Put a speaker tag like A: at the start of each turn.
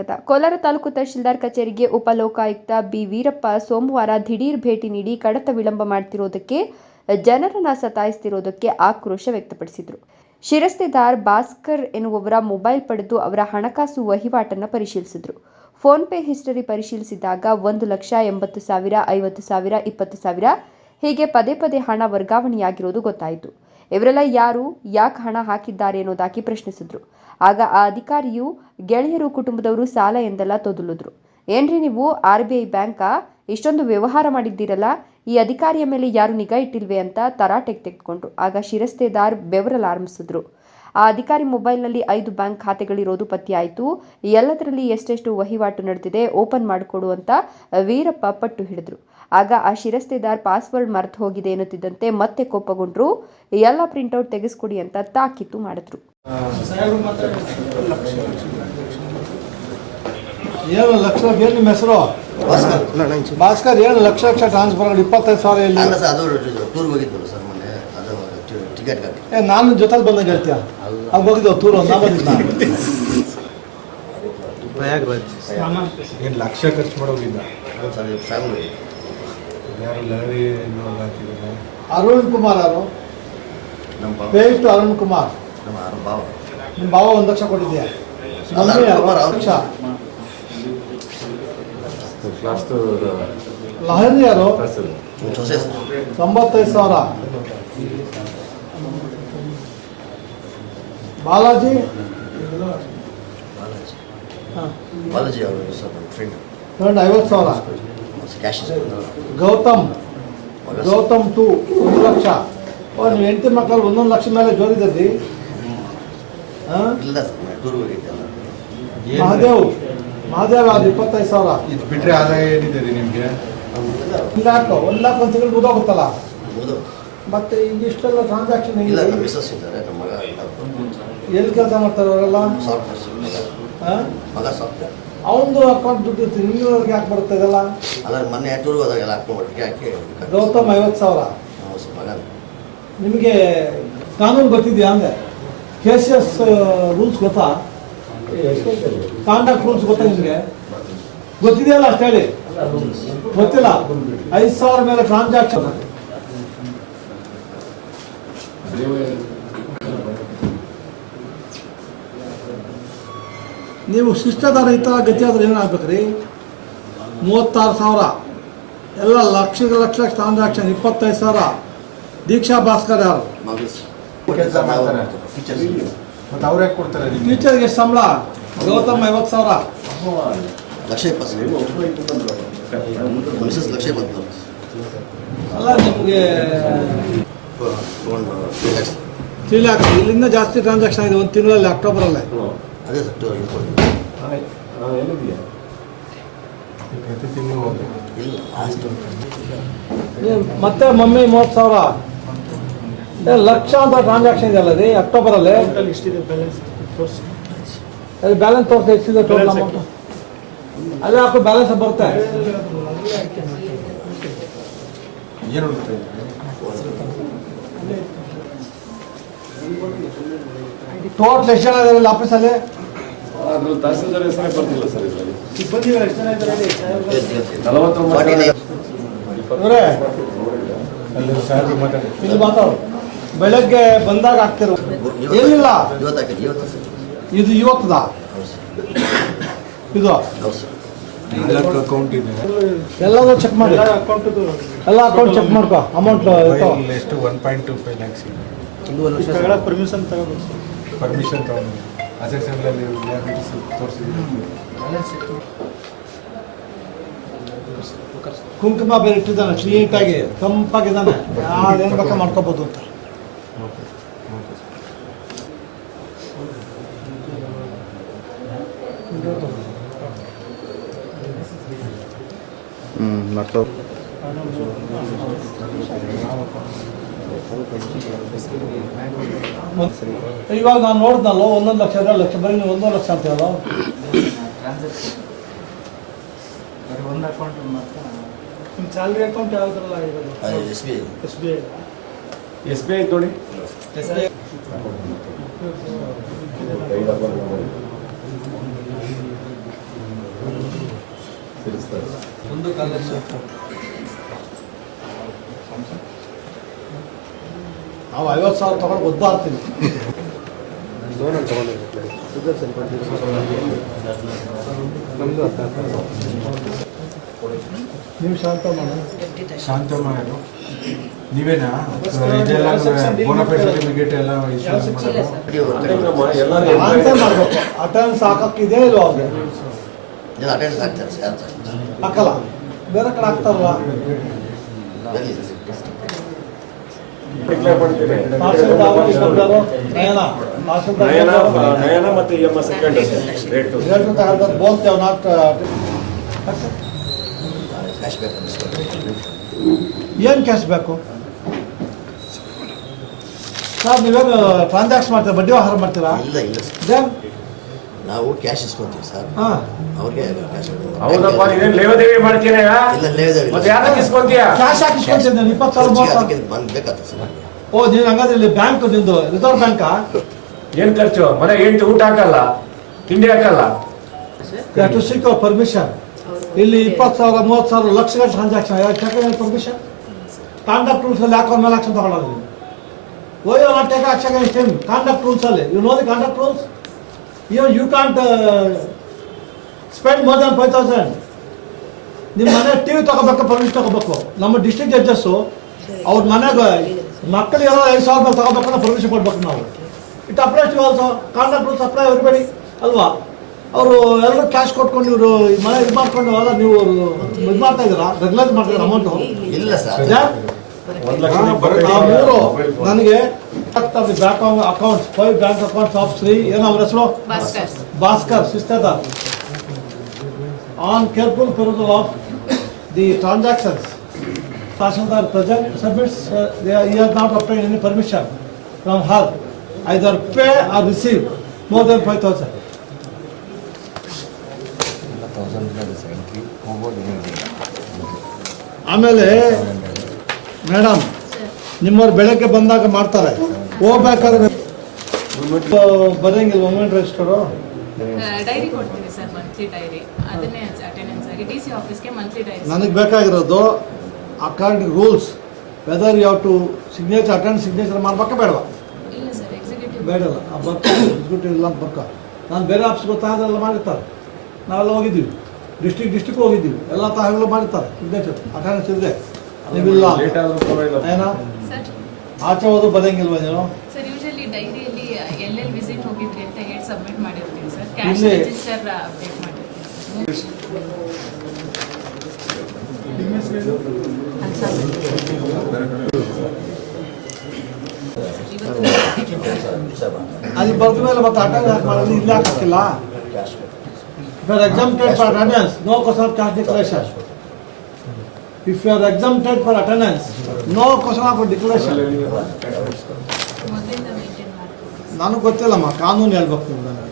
A: ಸ್ವಾಗತ. ಕೋಲಾರ ತಾಲೂಕು ತಹಶೀಲ್ದಾರ್ ಕಚೇರಿಗೆ ಉಪಲೋಕಾಯುಕ್ತ ಬಿ. ವೀರಪ್ಪ ಸೋಮವಾರ ದಿಢೀರ್ ಭೇಟಿ ನೀಡಿ ಕಡತ ವಿಳಂಬ ಮಾಡ್ತಿರೋದಕ್ಕೆ ಜನರನ್ನ ಸತಾಯಿಸ್ತಿರೋದಕ್ಕೆ ಆಕ್ರೋಶ ವ್ಯಕ್ತಪಡಿಸಿದರು. ಶಿರಸ್ತೆದಾರ್ ಭಾಸ್ಕರ್ ಎನ್ನುವವರ ಮೊಬೈಲ್ ಪಡೆದು ಅವರ ಹಣಕಾಸು ವಹಿವಾಟನ್ನು ಪರಿಶೀಲಿಸಿದರು. ಫೋನ್ಪೇ ಹಿಸ್ಟರಿ ಪರಿಶೀಲಿಸಿದಾಗ ಒಂದು ಲಕ್ಷ ಎಂಬತ್ತು ಸಾವಿರ, ಐವತ್ತು ಸಾವಿರ, ಇಪ್ಪತ್ತು ಸಾವಿರ, ಹೀಗೆ ಪದೇ ಪದೇ ಹಣ ವರ್ಗಾವಣೆಯಾಗಿರೋದು ಗೊತ್ತಾಯಿತು. ಇವರೆಲ್ಲ ಯಾರು, ಯಾಕೆ ಹಣ ಹಾಕಿದ್ದಾರೆ ಅನ್ನೋದಾಗಿ ಪ್ರಶ್ನಿಸಿದ್ರು. ಆಗ ಆ ಅಧಿಕಾರಿಯು ಗೆಳೆಯರು ಕುಟುಂಬದವರು ಸಾಲ ಎಂದೆಲ್ಲ ತೊದಲಿದ್ರು. ಏನ್ರಿ ನೀವು ಆರ್ ಬಿ ಐ ಬ್ಯಾಂಕಾ? ಇಷ್ಟೊಂದು ವ್ಯವಹಾರ ಮಾಡಿದ್ದೀರಲ್ಲ, ಈ ಅಧಿಕಾರಿಯ ಮೇಲೆ ಯಾರು ನಿಗಾ ಇಟ್ಟಿಲ್ವೆ ಅಂತ ತರಾಟೆಗೆ ತೆಗೆದುಕೊಂಡ್ರು. ಆಗ ಶಿರಸ್ತೆದಾರ್ ಬೆವರಲ್ಲಿ ಆರಂಭಿಸಿದ್ರು. ಆ ಅಧಿಕಾರಿ ಮೊಬೈಲ್ನಲ್ಲಿ ಐದು ಬ್ಯಾಂಕ್ ಖಾತೆಗಳಿರೋದು ಪತ್ತೆಯಾಯಿತು. ಎಲ್ಲದರಲ್ಲಿ ಎಷ್ಟೆಷ್ಟು ವಹಿವಾಟು ನಡೆದಿದೆ ಓಪನ್ ಮಾಡಿಕೊಡು ಅಂತ ವೀರಪ್ಪ ಪಟ್ಟು ಹಿಡಿದ್ರು. ಆಗ ಆ ಶಿರಸ್ತೆದಾರ್ ಪಾಸ್ವರ್ಡ್ ಮರೆತು ಹೋಗಿದೆ ಎನ್ನುತ್ತಿದ್ದಂತೆ ಮತ್ತೆ ಕೋಪಗೊಂಡ್ರು. ಎಲ್ಲ ಪ್ರಿಂಟೌಟ್ ತೆಗೆಸ್ಕೊಡಿ ಅಂತ ತಾಕೀತು ಮಾಡಿದ್ರು.
B: ಏನು ಲಕ್ಷ ಏನು ನಿಮ್ಮ ಹೆಸರು?
C: ಭಾಸ್ಕರ್.
B: ಲಕ್ಷ ಲಕ್ಷ ಟ್ರಾನ್ಸ್ಫರ್ ಇಪ್ಪತ್ತೈದು ಸಾವಿರ ಇಲ್ಲಿ
C: ಸರ್ ಅದು ಟೂರ್ ಹೋಗಿದ್ವಲ್ಲ ಸರ್ ಮೊನ್ನೆ. ಅದು ಟಿಕೆಟ್
B: ಏ ನಾನು ಜೊತೆಲಿ ಬಂದಂಗೆ ಹೇಳ್ತೀಯ? ಅವಾಗ ಹೋಗಿದ್ದೆವು ಟೂರ್ ನಾ ಬಂದಿದ್ದ
D: ಏನು ಲಕ್ಷ ಖರ್ಚು
C: ಫ್ಯಾಮಿಲಿ
D: ಯಾರು ಲಹರಿ ಹಾಕಿದ್ದಾರೆ.
B: ಅರುಣ್ ಕುಮಾರ್ ಅವರು
C: ನಮ್ಮ ಭಾವ
B: ಪೇಸ್ಟ್ ಅರುಣ್ ಕುಮಾರ್.
C: ನಮ್ಮ ಅರ ಭಾವ
B: ನಿಮ್ಮ ಭಾವ ಒಂದು ಲಕ್ಷ ಕೊಟ್ಟಿದ್ಯಾ? ಮಮ್ಮಿ
C: ಅರುಣ್
B: ಲಕ್ಷ.
D: ಲಾಸ್ಟ್
B: ಲಹರಿ ಯಾರು?
C: ನಮ್ಮ ಸೊಸೆ
B: ತೊಂಬತ್ತೈದು ಸಾವಿರ. ಬಾಲಾಜಿ?
C: ಬಾಲಾಜಿ.
B: ಹಾಂ.
C: ಬಾಲಾಜಿ ಅವರು ಸರ್ ನಮ್ಮ ಫ್ರೆಂಡ್
B: ಫ್ರೆಂಡ್ ಐವತ್ತು ಸಾವಿರ.
C: ಕ್ಯಾಶ್
B: ಗೌತಮ್. ಗೌತಮ್ ಟು ಒಂದು ಲಕ್ಷ. ನೀವು ಹೆಂಡತಿ ಮಕ್ಕಳು ಒಂದೊಂದು ಲಕ್ಷ ಮೇಲೆ ಜೋರಿದ್ದೀರಿ? ಹಾಂ?
C: ಇಲ್ಲ ಸರ್ ಟೂರ್ ಹೋಗಿದ್ದೆಲ್ಲ
B: ಮಹಾದೇವ್. ಮಹಾದೇವ್ ಅದು ಇಪ್ಪತ್ತೈದು ಸಾವಿರ.
D: ಇದು ಬಿಟ್ರೆ ಆದಾಯ ಏನಿದೆ ರೀ ನಿಮಗೆ
B: ಒಂದು ಲ್ಯಾಕ್ ಒಂದು ಲ್ಯಾಕ್ ಒಂದು ತಿಂಗಳು ಮುಗಿದೋಗುತ್ತಲ್ಲ ಮತ್ತೆ ಈಗ ಇಷ್ಟೆಲ್ಲ ಟ್ರಾನ್ಸಾಕ್ಷನ್
C: ಇಲ್ಲ ನಮ್ಮ ಮಿಸ್ಸಸ್ ಇದ್ದಾರೆ ನಮ್ಮ ಮಗ ಇಲ್ಲ.
B: ಎಲ್ಲಿ ಕೆಲಸ ಮಾಡ್ತಾರೆ ಅವರೆಲ್ಲ?
C: ಸಾಫ್ಟ್ವೇರ್ ಮಗ
B: ಹಾಂ?
C: ಮಗ ಸಾಫ್ಟ್ವೇರ್
B: ಅವನದು ಅಕೌಂಟ್ ದುಡ್ಡು ನಿಮ್ಮವ್ರಿಗೆ ಯಾಕೆ ಬರುತ್ತೆ ಇದೆಲ್ಲ?
C: ಅದ್ರ ಮೊನ್ನೆ ಟೂರ್ ಹೋದಾಗೆಲ್ಲ ಒಟ್ಟಿಗೆ ಯಾಕೆ
B: ಗೌತಮ್ ಐವತ್ತು ಸಾವಿರ? ನಿಮಗೆ ಕಾನೂನು ಗೊತ್ತಿದೆಯಾ ಅಂದೆ? ಕೆ ಸಿ ಎಸ್ ರೂಲ್ಸ್ ಗೊತ್ತಾ? ಕಾಂಡಕ್ಟ್ ರೂಲ್ಸ್ ಗೊತ್ತಾ ನಿಮಗೆ? ಗೊತ್ತಿದೆಯಲ್ಲ ಅಷ್ಟು ಹೇಳಿ? ಗೊತ್ತಿಲ್ಲ. ಐದು ಸಾವಿರ ಮೇಲೆ ಟ್ರಾನ್ಸಾಕ್ಷನ್ ನೀವು ಶಿಷ್ಟದ ರೈತ ಗತಿ ಆದ್ರೆ ಏನಾಗ್ಬೇಕ್ರಿ? ಮೂವತ್ತಾರು ಸಾವಿರ. ಎಲ್ಲ ಲಕ್ಷ ಲಕ್ಷ ಲಕ್ಷ ಟ್ರಾನ್ಸಾಕ್ಷನ್ ಇಪ್ಪತ್ತೈದು ಸಾವಿರ. ದೀಕ್ಷಾ ಭಾಸ್ಕರ್ ಯಾರು? ಟೀಚರ್ಗೆ ಎಷ್ಟು ಸಂಬಳ. ಗೌತಮ್ ಐವತ್ತು ಸಾವಿರ.
C: ಲಕ್ಷ ಇಪ್ಪತ್ತು
B: ಅಲ್ಲ ನಿಮಗೆ ತ್ರೀ ಲ್ಯಾಕ್. ಇಲ್ಲಿಂದ ಜಾಸ್ತಿ ಟ್ರಾನ್ಸಾಕ್ಷನ್ ಆಗಿದೆ ಒಂದು ತಿಂಗಳಲ್ಲಿ ಅಕ್ಟೋಬರಲ್ಲೇ.
C: ಅದೇ
B: ನೀವು ಮತ್ತೆ ಮಮ್ಮಿ ಮೂವತ್ತು ಸಾವಿರ? ಏ, ಲಕ್ಷ ಅಂತ ಟ್ರಾನ್ಸಾಕ್ಷನ್ ಇದೆ ಅಲ್ಲದೆ ಅಕ್ಟೋಬರ್ ಅಲ್ಲಿ ಬ್ಯಾಲೆನ್ಸ್ ತೋರಿಸಿ. ಎಷ್ಟಿದೆ ಟೋಟಲ್ ಅಮೌಂಟ್ ಅಲ್ಲೇ ಹಾಕು ಬ್ಯಾಲೆನ್ಸ್ ಬರುತ್ತೆ. ಟೋಟಲ್ ಎಷ್ಟು ಜನ ಇದಾರೆ ಆಫೀಸಲ್ಲಿ
E: ಅದ್ರಲ್ಲಿ ತಹಸೀಲ್ದಾರ್ ಹೆಸರೇ ಬರ್ತಿಲ್ಲ ಸರ್ ಇದರಲ್ಲಿ. ನಲವತ್ತೊಂಬತ್ತು
B: ಬೆಳಗ್ಗೆ ಬಂದಾಗ ಏನಿಲ್ಲ?
C: ಸರ್
B: ಇದು ಇವತ್ತದ? ಇದು? ಎಲ್ಲದೂ ಚೆಕ್ ಮಾಡಿ. ಎಲ್ಲ ಅಕೌಂಟ್ ಚೆಕ್ ಮಾಡ್ಕೋ. ಅಮೌಂಟ್
D: ಎಷ್ಟು? One point two five lakhs
B: permission ತಗೋಬೇಕು
D: ಪರ್ಮಿಷನ್ ತಗೊಂಡು
B: ಕುಂಕುಮ ಬೇರೆ ಇಟ್ಟಿದ್ದಾನೆ ನೀಟಾಗಿ ತಂಪಾಗಿದ್ದಾನೆ ಯಾರೇನು ಬೇಕಾ ಮಾಡ್ಕೋಬೋದು ಅಂತ ಇವಾಗ ನಾನು ನೋಡಿದ್ನಲ್ಲ ಒಂದೊಂದು ಲಕ್ಷ ಎರಡು ಲಕ್ಷ ಬರೀ ನೀವು ಒಂದೊಂದು ಲಕ್ಷ ಅಂತ ಹೇಳೋ
F: ಒಂದು ಅಕೌಂಟ್ ಮಾತ್ರ
B: ನಿಮ್ಮ ಸ್ಯಾಲ್ರಿ ಅಕೌಂಟ್ ಯಾವ್ದ್ರಲ್ಲ ಇರೋದು
C: S B I
B: S B I
E: S B I ನೋಡಿ
B: ಎಸ್ ಬಿ ಐ
E: ಸೇರಿಸ್ತಾರೆ
B: ಒಂದು ನಾವು ಐವತ್ತು ಸಾವಿರ ತಗೊಂಡು ಒದ್ದಾಡ್ತೀವಿ ನೀವು ಶಾಂತ ಮಾಡಿ.
D: ಶಾಂತ ಮಾಡೋದು ನೀವೇನಾ? ಇದೆಲ್ಲ ಬೋನಫೈಡ್ ಸರ್ಟಿಫಿಕೇಟ್ ಎಲ್ಲ
B: ಅಟೆಂಡೆನ್ಸ್ ಹಾಕಕ್ಕಿದೆ ಇಲ್ವಾ ಅವ್ರಿಗೆ?
C: ಸರ್ ಯಾರು
B: ಹಾಕಲ್ಲ. ಬೇರೆ ಕಡೆ ಹಾಕ್ತಾರಲ್ಲ
C: ಬರಲಿ
E: ಡಿಕ್ಲೇರ್ ಮಾಡ್ತೀರಿ
B: ತಹಸೀಲ್ದಾರ್ ಇಸ್ಕೊಂಡಾರು ನಯನ
E: ನಯನ
B: ತಹಸೀಲ್ದಾರ್
E: ನಯನ ಮತ್ತೆ E M S second rate
B: ಹೇಳ್ರು ತಗೊಂಡ್ರೆ both they've not
C: cash back ಅನ್ನಿಸ್ಕೊಂಡು
B: ಏನು ಕ್ಯಾಶ್ ಬೇಕು? ಸರ್ ನೀವೇನು ಟ್ರಾನ್ಸಾಕ್ಷನ್ ಮಾಡ್ತೀರಾ? ಬಡ್ಡಿ ವ್ಯವಹಾರ ಮಾಡ್ತೀರಾ?
C: ಇಲ್ಲ ಇಲ್ಲ ನಾವು ಕ್ಯಾಶ್ ಇಸ್ಕೊಂತೀವಿ ಸರ್.
B: ಹಾಂ.
C: ಅವ್ರಿಗೆ ಕ್ಯಾಶ್
E: ಹೌದಪ್ಪ ನೀನೇನ್ ಲೇವಾದೇವಿ ಮಾಡ್ತೀನ
C: ಇಲ್ಲ
E: ಮತ್ತೆ
B: ಕ್ಯಾಶ್ ಇಪ್ಪತ್ತು ಸಾವಿರ ಮೂವತ್ತು
C: ಅದಕ್ಕೆ
B: ಸಾವಿರ
C: ಬಂದು ಬೇಕಾಗ್ತದೆ ಸರ್ ನಮಗೆ.
B: ಓ ನೀನು ಹಂಗಾದ್ರೆ ಇಲ್ಲಿ ಬ್ಯಾಂಕ್ ನಿಂದು ರಿಸರ್ವ್ ಬ್ಯಾಂಕಾ
E: ಏನ್ ಖರ್ಚು? ಮನೆ ಹೆಂಡತಿ ಊಟ ಹಾಕಲ್ಲ? ತಿಂಡಿ ಹಾಕಲ್ಲ?
B: ಟು ಸಿಕ್ ಪರ್ಮಿಷನ್ ಇಲ್ಲಿ ಇಪ್ಪತ್ತು ಸಾವಿರ ಮೂವತ್ತು ಸಾವಿರ ಲಕ್ಷಗಳ ಟ್ರಾನ್ಸಾಕ್ಷನ್ ಯಾಕೆ ಪರ್ಮಿಷನ್ ಕಾಂಡಕ್ಟ್ ರೂಲ್ಸ್ ಅಲ್ಲಿ ಯಾಕೆ ಮೇಲೆ ಆಕ್ಷನ್ ತಗೊಳ್ಳೋದು ಓಯೋ ಟೇಕ್ ಆಕ್ಷನ್ ಕಾಂಡಕ್ಟ್ ರೂಲ್ಸ್ ಅಲ್ಲಿ. You know the conduct rules you you can't spend more than five thousand ನಿಮ್ಮ ಮನೆ ಟಿ ವಿ ತಗೋಬೇಕು ಪರ್ಮಿಷನ್ ತಗೋಬೇಕು. ನಮ್ಮ ಡಿಸ್ಟ್ರಿಕ್ಟ್ ಜಡ್ಜಸ್ಸು ಅವ್ರ ಮನೆಗೆ ಮಕ್ಕಳಿಗೆ ಎಲ್ಲ ಐದು ಸಾವಿರ ರೂಪಾಯಿ ತಗೋಬೇಕಂದ್ರೆ ಪರ್ಮಿಷನ್ ಕೊಡ್ಬೇಕು ನಾವು. It applies to also contract rules apply everybody ಅಲ್ವಾ? ಅವರು ಎಲ್ಲರೂ ಕ್ಯಾಶ್ ಕೊಟ್ಕೊಂಡು ಇವರು ಮನೆ ಇದು ಮಾಡ್ಕೊಂಡು ಅಲ್ಲ ನೀವು ಇದು ಮಾಡ್ತಾ ಇದ್ದೀರಾ? ರೆಗ್ಯುಲರ್ ಮಾಡ್ತಿದ್ದೀರಾ ಅಮೌಂಟು
C: ಇಲ್ಲ ಸರ್.
E: ಒಂದ್ ಲಕ್ಷ
B: ಆ ಮೂರು ನನಗೆ bank accounts five bank accounts of Shri ಏನೋ ಅವ್ರ ಹೆಸರು Bhaskar ಸಿಸ್ಟರ್ದಾರ್ on careful perusal of the transactions tahsildar present submits he has not obtained any permission from her either pay or receive more than five thousand. ಆಮೇಲೆ madam ನಿಮ್ಮವ್ರು ಬೆಳಗ್ಗೆ ಬಂದಾಗ ಮಾಡ್ತಾರೆ ಹೋಗ್ಬೇಕಾದ್ರೆ ಬರಂಗಿಲ್ಲ ಮೂಮೆಂಟ್ ರಿಜಿಸ್ಟರು
G: ಡೈರಿ ಕೊಡ್ತೀನಿ ಸರ್ ಮಂತ್ಲಿ ಡೈರಿ ಅದನ್ನೇ attendance ಆಗಿ ಡಿ ಸಿ ಆಫೀಸ್ಗೆ ಮಂತ್ಲಿ ಡೈರಿ
B: ನನಗೆ ಬೇಕಾಗಿರೋದು according rules whether you to signature attend signature ಮಾಡ್ಬೇಕಾ ಬೇಡವಾ?
G: ಇಲ್ಲ ಸರ್ ಎಕ್ಸಿಕ್ಯೂಟಿವ್
B: ಬೇಡಲ್ಲ. ಆ ಬರ್ಕ ಎಕ್ಸಿಕ್ಯೂಟಿವ್ ಇಲ್ಲ ಬರ್ಕ ನಾನು ಬೇರೆ ಆಫೀಸ್ ಗೊತ್ತಾಗಲ್ಲ ಮಾಡಿರ್ತಾರೆ. ನಾವೆಲ್ಲ ಹೋಗಿದ್ದೀವಿ. ಡಿಸ್ಟಿಕ್ ಡಿಸ್ಟಿಕ್ ಹೋಗಿದ್ದೀವಿ. ಎಲ್ಲ ತಾಯಿಗಳು ಮಾಡಿರ್ತಾರೆ. ಸಿಗ್ನೇಚರ್ ಅಟೆಂಡೆನ್ಸ್ ಇದೆ ನೀವಿಲ್ಲ. ಏನ? ಆಚೆ ಹೋದ್ರು ಬರಂಗಿಲ್ವ ನೀವು
G: ಸರ್ ಯೂಶಲಿ ಡೈರಿಯಲ್ಲಿ ಎಲ್ಲೆಲ್ಲಿ ವಿಸಿಟ್ ಹೋಗಿದ್ರಿ ಅಂತ ಹೇಳಿ ಸಬ್ಮಿಟ್ ಮಾಡಿರ್ತೀವಿ ಸರ್. ಕ್ಯಾಶ್
B: ಇಲ್ಲಿ-
G: ರಿಜಿಸ್ಟರ್ ಅಪ್ಡೇಟ್ ಮಾಡಿರ್ತೀವಿ
B: ಅಲ್ಲಿ ಬರ್ದ ಮೇಲೆ ಮತ್ತೆ ಅಟೆಂಡ್ ಯಾಕೆ ಮಾಡೋದು ಇಲ್ಲಿ ಯಾಕೆ ಹಾಕಿಲ್ಲ
C: cash
B: If you are exempted for attendance, no question of cash declaration. If you are exempted for attendance, no question of declaration. ನನಗೆ ಗೊತ್ತಿಲ್ಲಮ್ಮ ಕಾನೂನು ಹೇಳ್ಬೇಕು ನೀವು ನನಗೆ